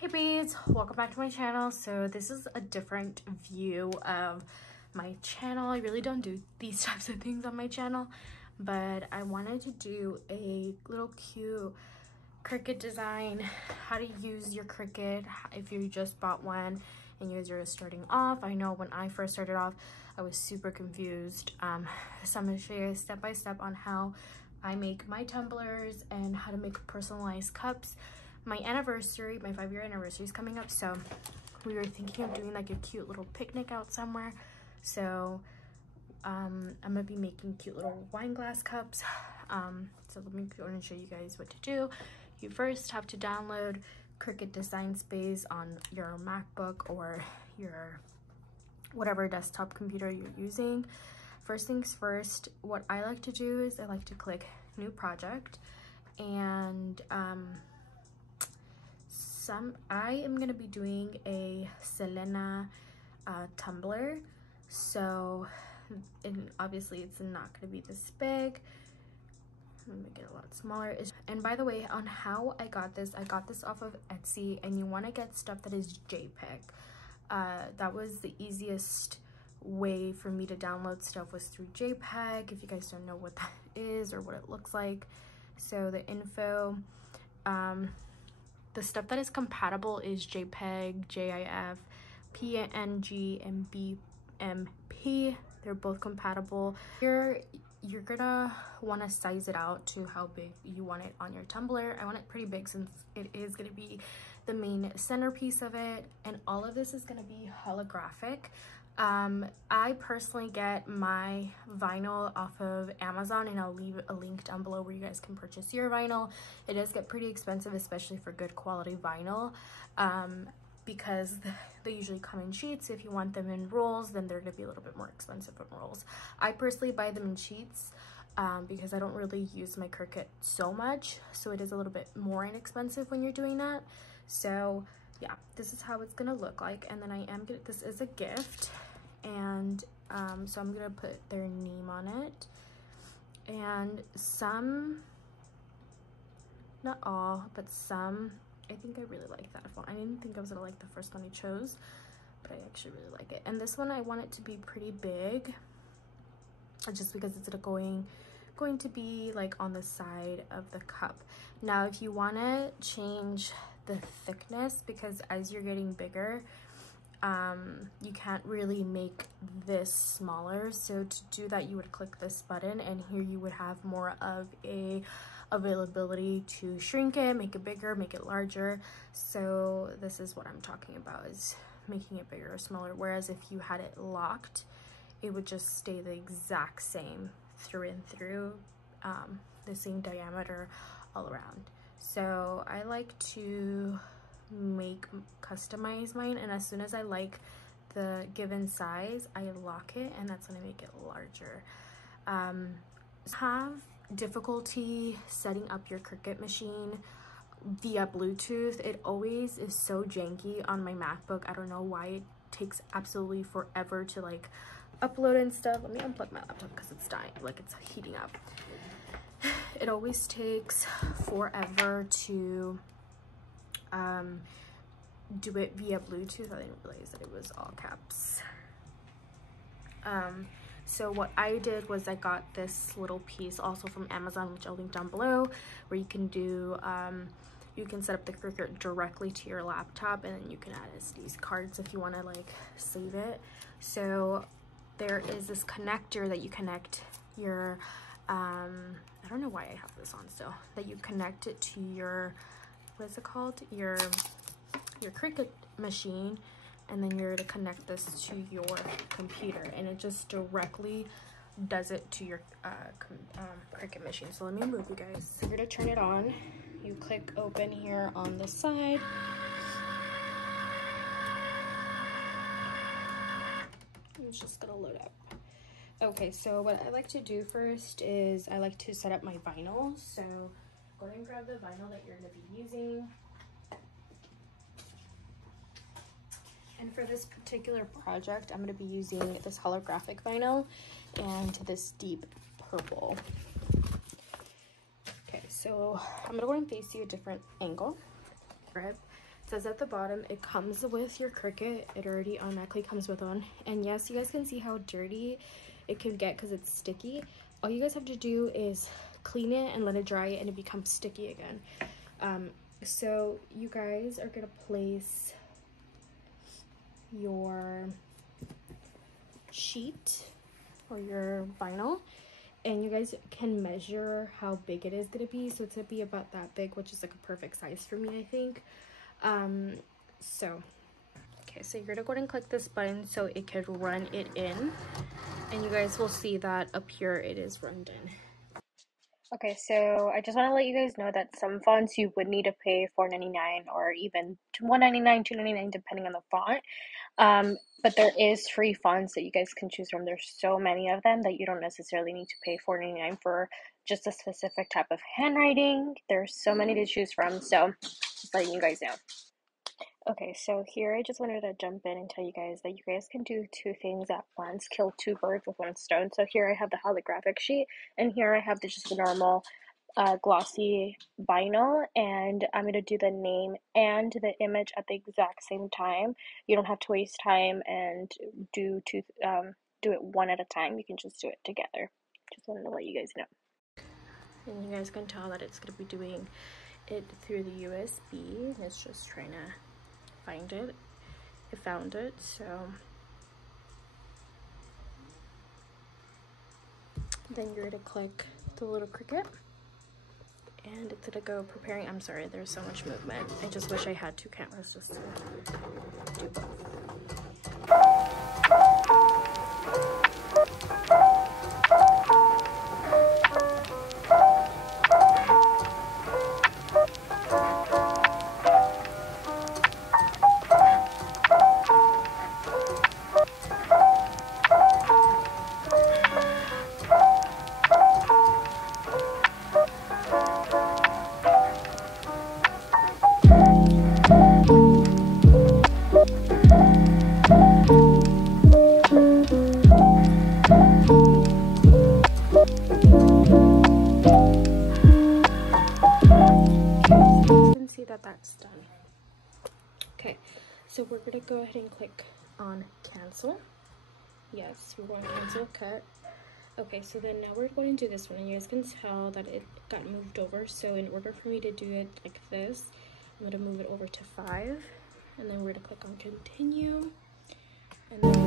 Hey bees, welcome back to my channel. So this is a different view of my channel. I really don't do these types of things on my channel, but I wanted to do a little cute Cricut design, how to use your Cricut if you just bought one and you're just starting off. I know when I first started off, I was super confused. So I'm going to show you step by step on how I make my tumblers and how to make personalized cups. My anniversary, my 5-year anniversary is coming up, so we were thinking of doing like a cute little picnic out somewhere. So I'm gonna be making cute little wine glass cups. So let me go and show you guys what to do. You first have to download Cricut Design Space on your MacBook or your whatever desktop computer you're using. First things first, what I like to do is I like to click New Project, and I am going to be doing a Selena tumbler, so obviously it's not going to be this big. I'm gonna make it a lot smaller. And by the way, on how I got this off of Etsy, and you want to get stuff that is JPEG. That was the easiest way for me to download stuff, was through JPEG. If you guys don't know what that is or what it looks like, so the info, the stuff that is compatible is JPEG, GIF, PNG, and BMP. They're both compatible. Here, you're gonna want to size it out to how big you want it on your tumbler. I want it pretty big since it is gonna be the main centerpiece of it, and all of this is gonna be holographic. I personally get my vinyl off of Amazon, and I'll leave a link down below where you guys can purchase your vinyl. It does get pretty expensive, especially for good quality vinyl, because they usually come in sheets. If you want them in rolls, then they're gonna be a little bit more expensive in rolls. I personally buy them in sheets because I don't really use my Cricut so much, so it is a little bit more inexpensive when you're doing that. So yeah, this is how it's gonna look like. And then this is a gift, and so I'm gonna put their name on it. And some, not all, but some, I think I really like that one. I didn't think I was gonna like the first one I chose, but I actually really like it. And this one, I want it to be pretty big, just because it's going to be like on the side of the cup. Now, if you want to change the thickness, because as you're getting bigger, you can't really make this smaller, so to do that you would click this button, and here you would have more of a availability to shrink it, make it bigger, make it larger. So this is what I'm talking about, is making it bigger or smaller, whereas if you had it locked, it would just stay the exact same through and through, the same diameter all around. So I like to customize mine, and as soon as I like the given size, I lock it, and that's gonna make it larger. Have difficulty setting up your Cricut machine via Bluetooth. It always is so janky on my MacBook. I don't know why it takes absolutely forever to like upload and stuff. Let me unplug my laptop because it's dying, like it's heating up. It always takes forever to do it via Bluetooth. I didn't realize that it was all caps. So what I did was I got this little piece also from Amazon, which I'll link down below, where you can do you can set up the Cricut directly to your laptop, and then you can add SD cards if you want to like save it. So there is this connector that you connect your I don't know why I have this on still, that you connect it to your, what is it called, your Cricut machine, and then you're to connect this to your computer, and it just directly does it to your Cricut machine. So let me move you guys. So you're to turn it on, you click open here on the side. It's just gonna load up. Okay, so what I like to do first is I like to set up my vinyl. So go ahead and grab the vinyl that you're going to be using. And for this particular project, I'm going to be using this holographic vinyl and this deep purple. Okay, so I'm going to go and face you a different angle. says at the bottom it comes with your Cricut. It already automatically comes with one, and yes, you guys can see how dirty it can get because it's sticky. All you guys have to do is clean it and let it dry, and it becomes sticky again. So you guys are gonna place your sheet or your vinyl, and you guys can measure how big it is gonna be. So it's gonna be about that big, which is like a perfect size for me, I think. Okay, so you're gonna go ahead and click this button so it could run it in, and you guys will see that up here it is run in. Okay, so I just want to let you guys know that some fonts you would need to pay $4.99 or even $1.99, $2.99 depending on the font. But there is free fonts that you guys can choose from. There's so many of them that you don't necessarily need to pay $4.99 for just a specific type of handwriting. There's so many to choose from, so just letting you guys know. Okay, so here I just wanted to jump in and tell you guys that you guys can do two things at once, kill two birds with one stone. So here I have the holographic sheet, and here I have just the normal glossy vinyl, and I'm going to do the name and the image at the exact same time. You don't have to waste time and do it one at a time. You can just do it together. Just wanted to let you guys know. And you guys can tell that it's going to be doing it through the USB, and it's just trying to find it. It found it, so then you're going to click the little Cricut, and it's gonna go preparing. I'm sorry, there's so much movement. I just wish I had two cameras just to do both. That's done. Okay, so we're gonna go ahead and click on cancel. Yes, we're going to cancel cut. Okay, so then now we're going to do this one, and you guys can tell that it got moved over. So in order for me to do it like this, I'm gonna move it over to 5, and then we're gonna click on continue, and then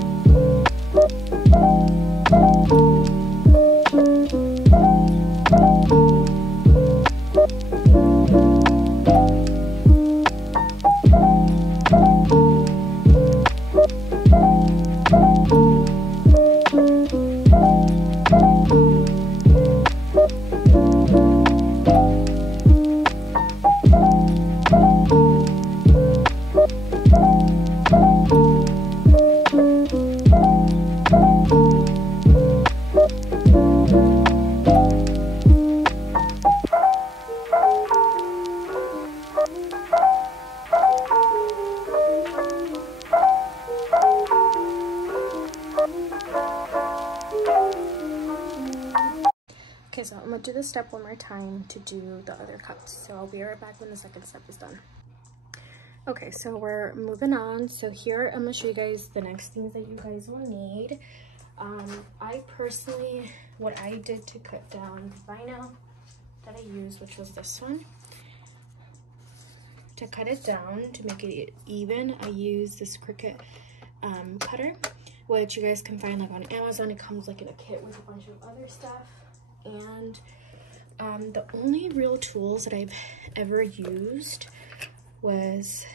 okay, so I'm gonna do this step one more time to do the other cuts. So I'll be right back when the second step is done. Okay, so we're moving on. So here I'm gonna show you guys the next things that you guys will need. I personally, what I did to cut down the vinyl that I used, which was this one, to cut it down to make it even, I used this Cricut cutter, which you guys can find like on Amazon. It comes like in a kit with a bunch of other stuff. And the only real tools that I've ever used was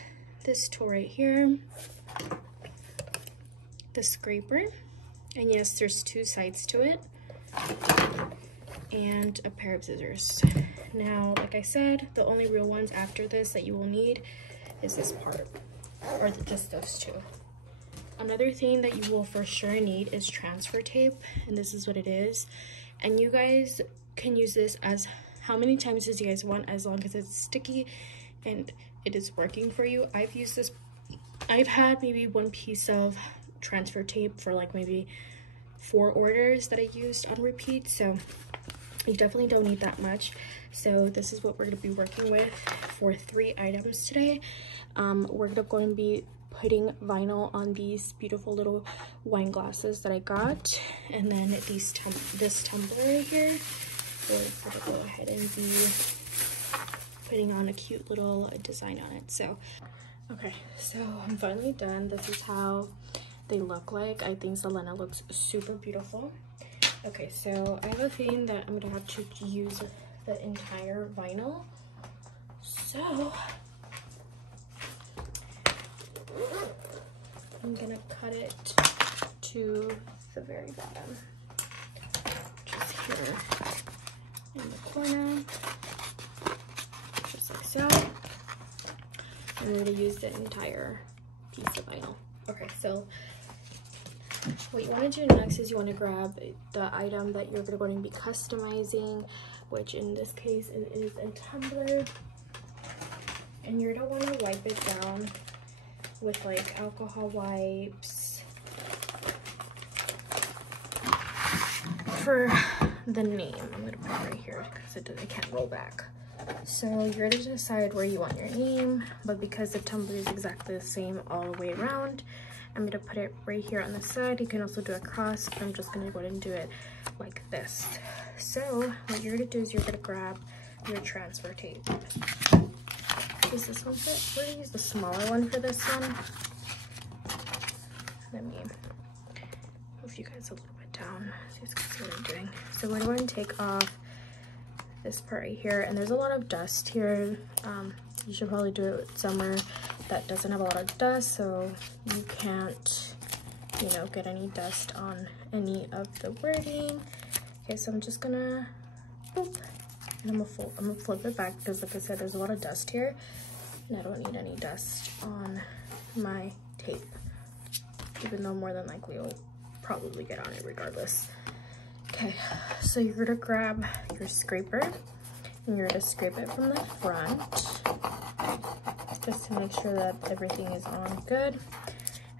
this tool right here, the scraper, and yes, there's two sides to it, and a pair of scissors. Now, like I said, the only real ones after this that you will need is this part, or just those two. Another thing that you will for sure need is transfer tape, and this is what it is. And you guys can use this as how many times as you guys want, as long as it's sticky and it is working for you. I've used this, I've had maybe one piece of transfer tape for like maybe 4 orders that I used on repeat, so you definitely don't need that much. So this is what we're going to be working with for 3 items today. we're going to be putting vinyl on these beautiful little wine glasses that I got, and then this tumbler right here. We're gonna go ahead and be putting on a cute little design on it. So okay, so I'm finally done. This is how they look like. I think Selena looks super beautiful. Okay, so I have a feeling that I'm gonna have to use the entire vinyl. So I'm gonna cut it to the very bottom, just here in the corner, just like so. And we're gonna use the entire piece of vinyl. Okay, so what you want to do next is you want to grab the item that you're going to be customizing, which in this case it is a tumbler, and you're going to want to wipe it down with like alcohol wipes for the name. I'm going to put it right here because it can't roll back. So you're going to decide where you want your name, but because the tumbler is exactly the same all the way around, I'm going to put it right here on the side. You can also do a cross, but I'm just going to go ahead and do it like this. So what you're going to do is you're going to grab your transfer tape. Does this one fit? We're going to use the smaller one for this one. Let me move you guys a little bit down so you guys can see what I'm doing. So we're going to take off this part right here, and there's a lot of dust here. You should probably do it somewhere that doesn't have a lot of dust, so you can't, you know, get any dust on any of the wording. Okay, so I'm just gonna boop, and I'm gonna flip it back because, like I said, there's a lot of dust here, and I don't need any dust on my tape, even though more than likely it'll probably get on it regardless. Okay, so you're gonna grab your scraper and you're gonna scrape it from the front just to make sure that everything is on good.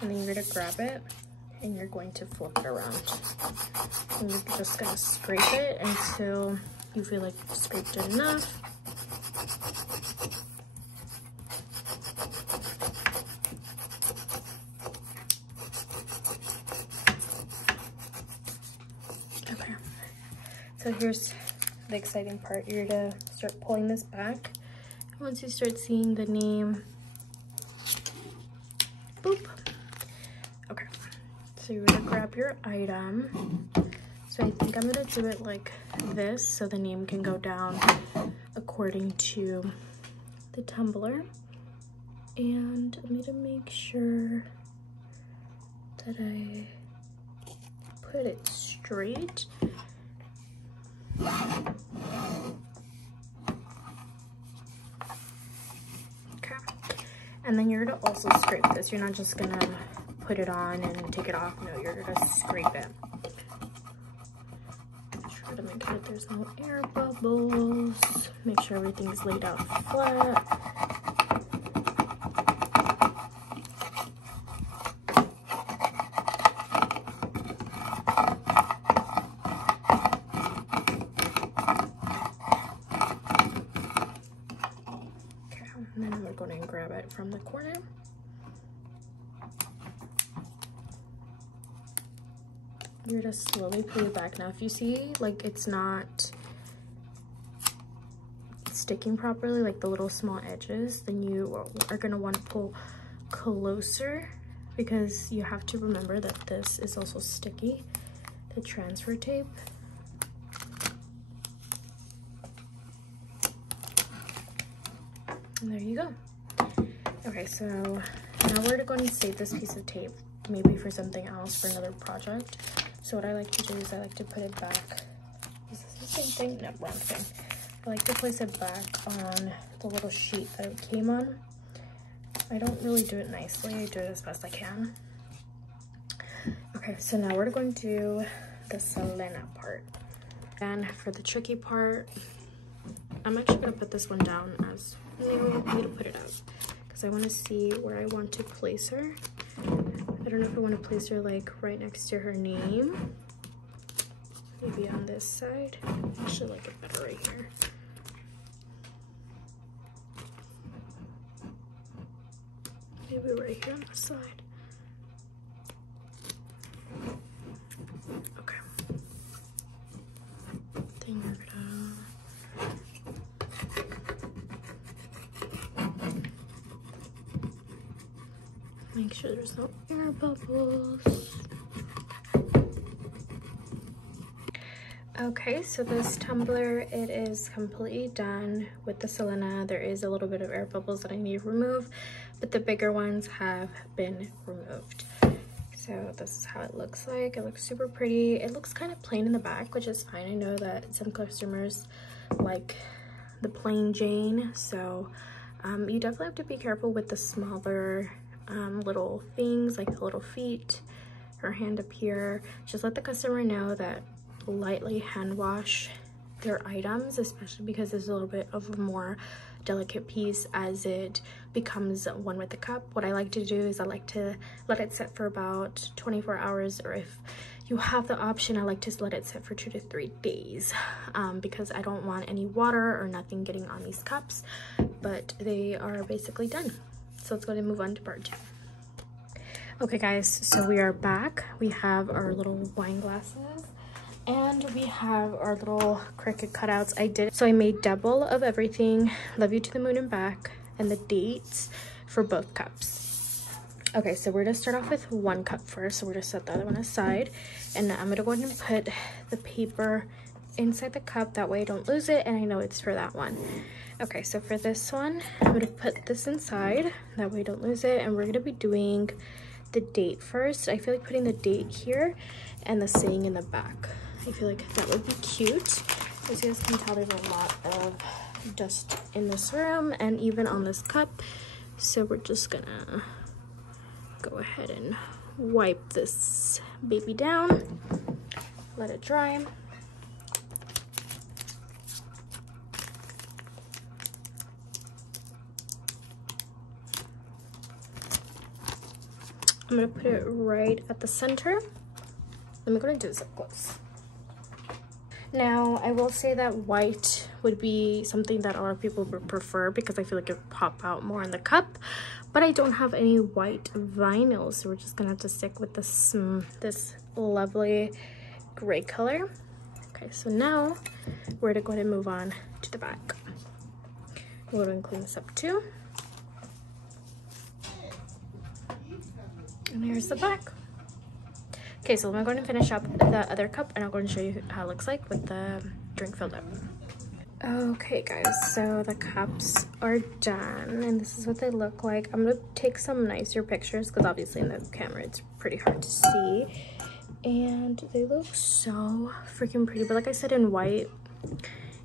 And then you're gonna grab it and you're going to flip it around. And you're just gonna scrape it until you feel like you've scraped it enough. Okay, so here's the exciting part. You're gonna start pulling this back. Once you start seeing the name, boop. Okay, so you're gonna grab your item. So I think I'm gonna do it like this so the name can go down according to the tumbler. And I'm gonna make sure that I put it straight. And then you're gonna also scrape this. You're not just gonna put it on and take it off. No, you're gonna scrape it. Try to make sure there's no air bubbles. Make sure everything's laid out flat. And then we're going to grab it from the corner. You're just slowly pull it back. Now if you see like it's not sticking properly, like the little small edges, then you are going to want to pull closer, because you have to remember that this is also sticky, the transfer tape. And there you go. Okay, so now we're going to save this piece of tape, maybe for something else, for another project. So what I like to do is I like to put it back. Is this the same thing? No, wrong thing. I like to place it back on the little sheet that it came on. I don't really do it nicely. I do it as best I can. Okay, so now we're going to do the Selena part. And for the tricky part, I'm actually going to put this one down as maybe we need to put it up because I want to see where I want to place her. I don't know if I want to place her like right next to her name. Maybe on this side. I actually like it better. right, right here. Okay, and then we're going to maybe right here on the side. Okay. Then you're gonna make sure there's no air bubbles. Okay, so this tumbler, it is completely done with the Selena. There is a little bit of air bubbles that I need to remove, but the bigger ones have been removed. So this is how it looks like. It looks super pretty. It looks kind of plain in the back, which is fine. I know that some customers like the plain Jane, so you definitely have to be careful with the smaller little things, like the little feet, her hand up here. Just let the customer know that lightly hand wash their items, especially because there's a little bit of a more delicate piece as it becomes one with the cup. What I like to do is I like to let it sit for about 24 hours, or if you have the option, I like to let it sit for 2 to 3 days, because I don't want any water or nothing getting on these cups. But they are basically done, so let's go ahead and move on to part 2. Okay guys, so we are back. We have our little wine glasses and we have our little Cricut cutouts. So I made double of everything, Love You to the Moon and Back, and the dates for both cups. Okay, so we're gonna start off with one cup first. So we're gonna set the other one aside, and I'm gonna go ahead and put the paper inside the cup, that way I don't lose it and I know it's for that one. Okay, so for this one, I'm gonna put this inside, that way I don't lose it, and we're gonna be doing the date first. I feel like putting the date here and the saying in the back. I feel like that would be cute. As you guys can tell, there's a lot of dust in this room and even on this cup. So we're just gonna go ahead and wipe this baby down, let it dry. I'm gonna put it right at the center. I'm gonna do this up close. Now, I will say that white would be something that a lot of people would prefer because I feel like it would pop out more in the cup, but I don't have any white vinyl, so we're just gonna have to stick with this, this lovely gray color. Okay, so now we're gonna go ahead and move on to the back. We're gonna clean this up too. And here's the back. Okay, so I'm going to finish up the other cup and I'm going to show you how it looks like with the drink filled up. Okay guys, so the cups are done and this is what they look like. I'm going to take some nicer pictures because obviously in the camera it's pretty hard to see. And they look so freaking pretty, but like I said, in white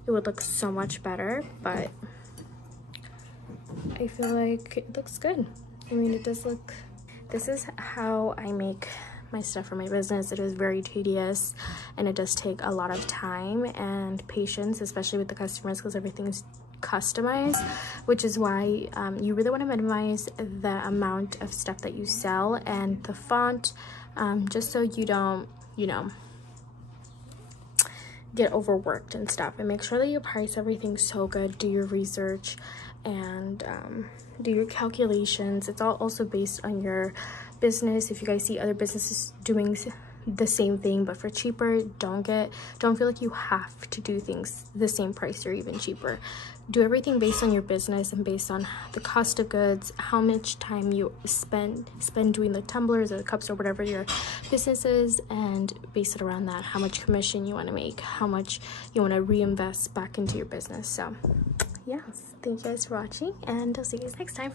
it would look so much better, but I feel like it looks good. I mean, it does look... This is how I make my stuff for my business. It is very tedious and it does take a lot of time and patience, especially with the customers, because everything's customized, which is why you really want to minimize the amount of stuff that you sell and the font, just so you don't, you know, get overworked and stuff. And make sure that you price everything so good, do your research and do your calculations. It's all also based on your business. If you guys see other businesses doing the same thing but for cheaper, don't feel like you have to do things the same price or even cheaper. Do everything based on your business and based on the cost of goods, how much time you spend doing the tumblers or the cups or whatever your business is, and base it around that, how much commission you want to make, how much you want to reinvest back into your business. So yeah, thank you guys for watching and I'll see you guys next time.